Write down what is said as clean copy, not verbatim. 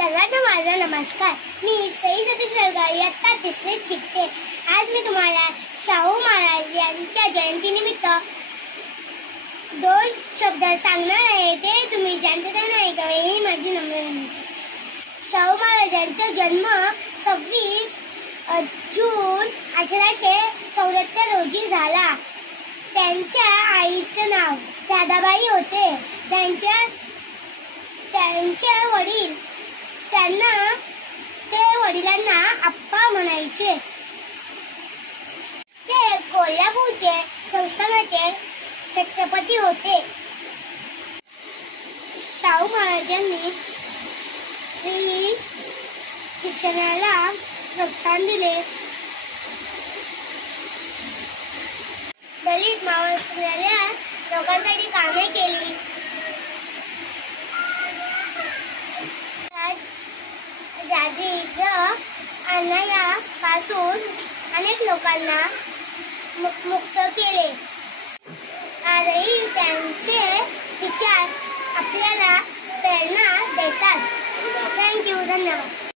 सर्वांना माझा नमस्कार. मी सई सतीश रलगार इयत्ता तिसरीत शिकते. आज मी तुम्हाला शाहू महाराज यांच्या जयंतीनिमित्त दोन शब्द सांगणार आहे. ते तुम्ही जाणता नाही का, ही माझी नम्र विनंती. शाहू महाराजांचा जन्म 26 जून 1874 रोजी झाला. त्यांच्या आईचे नाव राधाबाई होते. त्यांचे वडील वडिलांना आप्पा म्हणायचे. ते कोल्हापूरचे संस्थानाचे छत्रपती होते. शाहू महाराजांनी स्त्री शिक्षणाला प्रोत्साहन दिले. दलित मागासलेल्या लोकांसाठी कामे केली. दारिद्र्य अन्यायापासून अनेक लोकांना मुक्त केले. आजही त्यांचे विचार आपल्याला प्रेरणा देतात. थँक्यू. धन्यवाद.